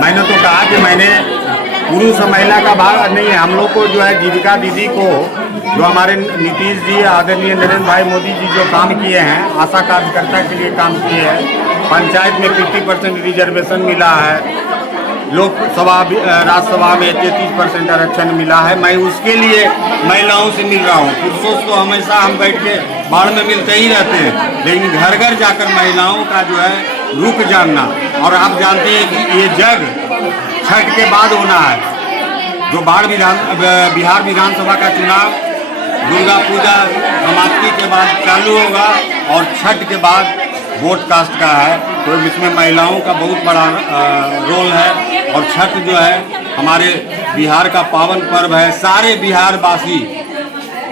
मैंने तो कहा कि मैंने पुरुष और महिला का भाग नहीं है। हम लोग को जो है जीविका दीदी को जो हमारे नीतीश जी, आदरणीय नरेंद्र भाई मोदी जी जो काम किए हैं, आशा कार्यकर्ता के लिए काम किए हैं। पंचायत में 50% रिजर्वेशन मिला है, लोकसभा राज्यसभा में 33% आरक्षण मिला है। मैं उसके लिए महिलाओं से मिल रहा हूँ। पुरुषों से तो हमेशा हम बैठ के बाढ़ में मिलते ही रहते हैं, लेकिन घर घर जाकर महिलाओं का जो है रुख जानना। और आप जानते हैं कि ये जग छठ के बाद होना है। जो बिहार विधानसभा का चुनाव दुर्गा पूजा समाप्ति के बाद चालू होगा और छठ के बाद वोट कास्ट का है, तो इसमें महिलाओं का बहुत बड़ा रोल है। और छठ जो है हमारे बिहार का पावन पर्व है। सारे बिहारवासी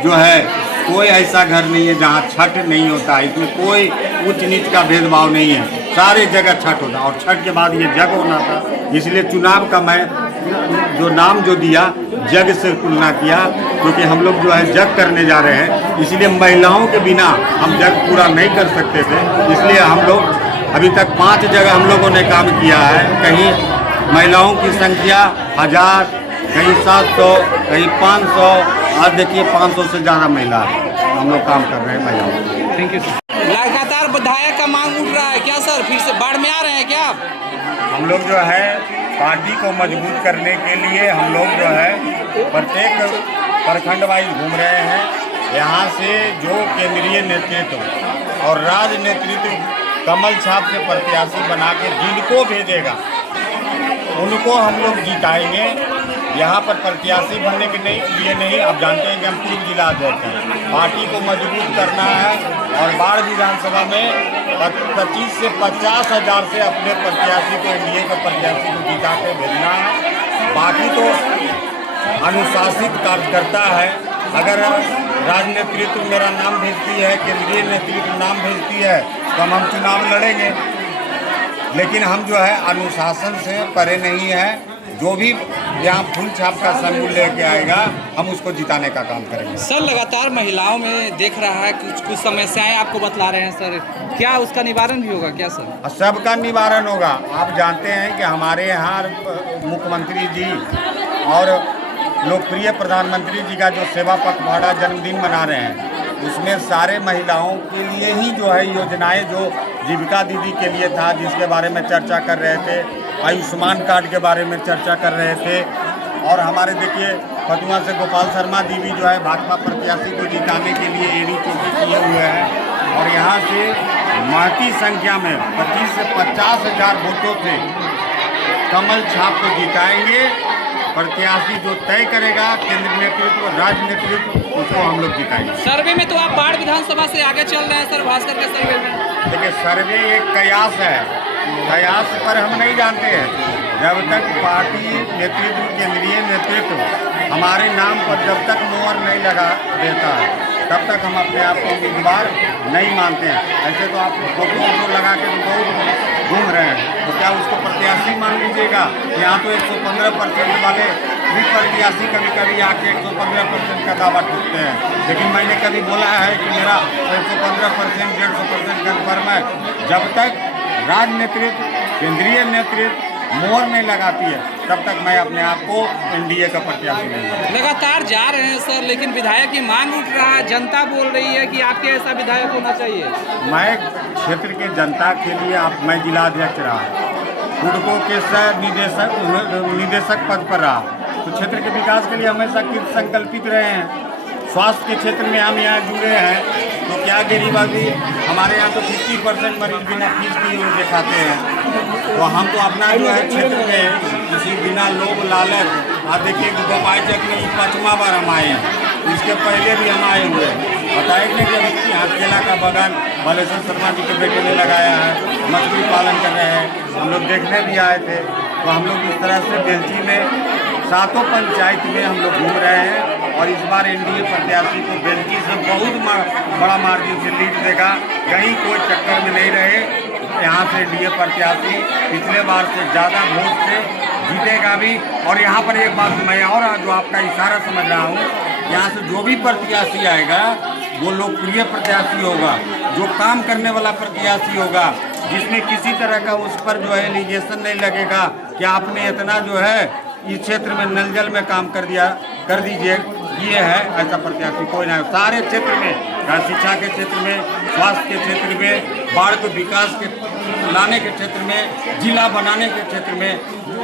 जो है, कोई ऐसा घर नहीं है जहाँ छठ नहीं होता। इसमें कोई उच्च नीच का भेदभाव नहीं है, सारे जगह छठ होता। और छठ के बाद ये जग होना था, इसलिए चुनाव का मैं जो नाम जो दिया जग से तुलना किया, क्योंकि हम लोग जो है जग करने जा रहे हैं। इसलिए महिलाओं के बिना हम जग पूरा नहीं कर सकते थे। इसलिए हम लोग अभी तक 5 जगह हम लोगों ने काम किया है। कहीं महिलाओं की संख्या 1000, कहीं 700, कहीं 500, आज देखिए 500 से ज़्यादा महिला हम लोग काम कर रहे हैं महिलाओं। Thank you sir. लगातार विधायक का मांग उठ रहा है क्या सर? फिर से बाढ़ में आ रहे हैं क्या आप? हम लोग जो है पार्टी को मजबूत करने के लिए हम लोग जो है प्रत्येक प्रखंड वाइज घूम रहे हैं। यहाँ से जो केंद्रीय नेतृत्व और राज्य नेतृत्व कमल छाप से प्रत्याशी बना के जिनको भेजेगा उनको हम लोग जिताएंगे। यहाँ पर प्रत्याशी बनने के लिए नहीं, आप जानते हैं कि हम पूर्व जिला अध्यक्ष हैं। पार्टी को मजबूत करना है और बाढ़ विधानसभा में 25 से 50 हज़ार से अपने प्रत्याशी को, एनडीए के प्रत्याशी को जिता के भेजना है। बाकी तो अनुशासित कार्यकर्ता है। अगर राज्य नेतृत्व मेरा नाम भेजती है, केंद्रीय नेतृत्व नाम भेजती है, तो हम चुनाव लड़ेंगे। लेकिन हम जो है अनुशासन से परे नहीं है। जो भी यहाँ फूल छाप का संग लेके आएगा, हम उसको जिताने का काम करेंगे। सर लगातार महिलाओं में देख रहा है कुछ समस्याएं आपको बतला रहे हैं सर, क्या उसका निवारण भी होगा क्या सर? सबका निवारण होगा। आप जानते हैं कि हमारे यहाँ मुख्यमंत्री जी और लोकप्रिय प्रधानमंत्री जी का जो सेवा पखवाड़ा जन्मदिन मना रहे हैं, उसमें सारे महिलाओं के लिए ही जो है योजनाएं, जो जीविका दीदी के लिए था जिसके बारे में चर्चा कर रहे थे, आयुष्मान कार्ड के बारे में चर्चा कर रहे थे। और हमारे देखिए फतुहा से गोपाल शर्मा जी भी जो है भाजपा प्रत्याशी को जिताने के लिए एड़ी चौकी किए हुए हैं। और यहाँ से महती संख्या में 25 से 50 हज़ार वोटों से कमल छाप को जिताएंगे। प्रत्याशी जो तय करेगा केंद्रीय नेतृत्व, राज्य नेतृत्व, उसको हम लोग जिताएंगे। सर्वे में तो आप बाढ़ विधानसभा से आगे चल रहे हैं सर, भास्कर के सर्वे में। देखिए सर्वे एक कयास है, कयास पर हम नहीं जानते हैं। जब तक पार्टी नेतृत्व, केंद्रीय नेतृत्व हमारे नाम पर जब तक मोहर नहीं लगा देता है, तब तक हम अपने आप को उम्मीदवार नहीं मानते हैं। ऐसे तो आप फोटो लगा के तो बहुत घूम रहे हैं, तो क्या उसको प्रत्याशी मान लीजिएगा? यहाँ तो 115% वाले भी प्रत्याशी कभी कभी आके 115% का दावा ठोकते हैं। लेकिन मैंने कभी बोला है कि मेरा 115%, 150% कन्फर्म है। जब तक राज्य नेतृत्व, केंद्रीय नेतृत्व मोहर नहीं लगाती है, तब तक मैं अपने आप को एनडीए का प्रत्याशी नहीं हूँ। लगातार जा रहे हैं सर, लेकिन विधायक की मांग उठ रहा है, जनता बोल रही है कि आपके ऐसा विधायक होना चाहिए। मैं क्षेत्र के जनता के लिए मैं जिला अध्यक्ष रहा, हुडको के सह निदेशक पद पर रहा, तो क्षेत्र के विकास के लिए हमेशा कृत संकल्पित रहे हैं। स्वास्थ्य के क्षेत्र में हम यहाँ जुड़े हैं, तो क्या गरीब आदमी हमारे यहाँ तो 50% मरीज बिना फीस दिए हुए दिखाते हैं। तो हम तो अपना जो है क्षेत्र में किसी बिना लोभ लालच, आप देखिए कि गोपालचक में 5वां बार हम आए हैं, इसके पहले भी हम आए हुए हैं। बताएंगे कि यहाँ केला का बागान बालेश्वर शर्मा जी के बेटे ने लगाया है, मछली पालन कर रहे हैं, हम लोग देखने भी आए थे। तो हम लोग इस तरह से बेलची में 7 पंचायत में हम लोग घूम रहे हैं। और इस बार एनडीए प्रत्याशी को बेलची से बहुत बड़ा मार्जिन से लीड देगा, कहीं कोई चक्कर में नहीं रहे। यहाँ से एनडीए प्रत्याशी पिछले बार से ज़्यादा वोट से जीतेगा भी। और यहाँ पर एक बात मैं और जो आपका इशारा समझ रहा हूँ, यहाँ से जो भी प्रत्याशी आएगा वो लोकप्रिय प्रत्याशी होगा, जो काम करने वाला प्रत्याशी होगा, जिसमें किसी तरह का उस पर जो है एलिगेशन नहीं लगेगा कि आपने इतना जो है इस क्षेत्र में नल जल में काम कर दीजिए। ये है ऐसा प्रत्याशी कोई ना। सारे क्षेत्र में, शिक्षा के क्षेत्र में, स्वास्थ्य के क्षेत्र में, बाढ़ को विकास के लाने के क्षेत्र में, जिला बनाने के क्षेत्र में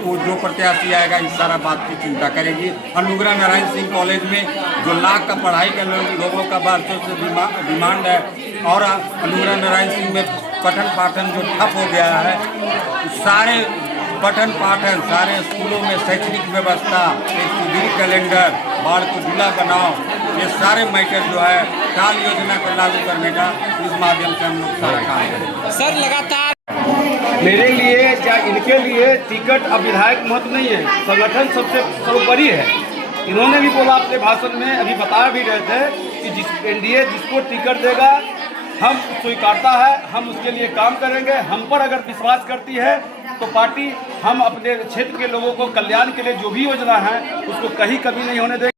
वो जो प्रत्याशी आएगा इस सारा बात की चिंता करेगी। अनुग्रह नारायण सिंह कॉलेज में जो लाख का पढ़ाई के लोगों का वर्षों से डिमांड है, और अनुग्रह नारायण सिंह में पठन पाठन जो ठप हो गया है, सारे पठन पाठन, सारे स्कूलों में शैक्षणिक व्यवस्था, एक सुदृढ़ कैलेंडर, बाढ़ को जिला बनाओ, ये सारे मैटर जो है काल योजना को लागू करने का इस माध्यम से हम लोग सारा काम करेंगे। सर लगातार मेरे लिए चाहे इनके लिए टिकट अब विधायक महत्व नहीं है, संगठन सबसे सर्वोपरि है। इन्होंने भी बोला अपने भाषण में, अभी बता भी रहे थे कि जिस एनडीए जिसको टिकट देगा हम स्वीकारता है, हम उसके लिए काम करेंगे। हम पर अगर विश्वास करती है तो पार्टी हम अपने क्षेत्र के लोगों को कल्याण के लिए जो भी योजना है उसको कहीं कभी नहीं होने देंगे।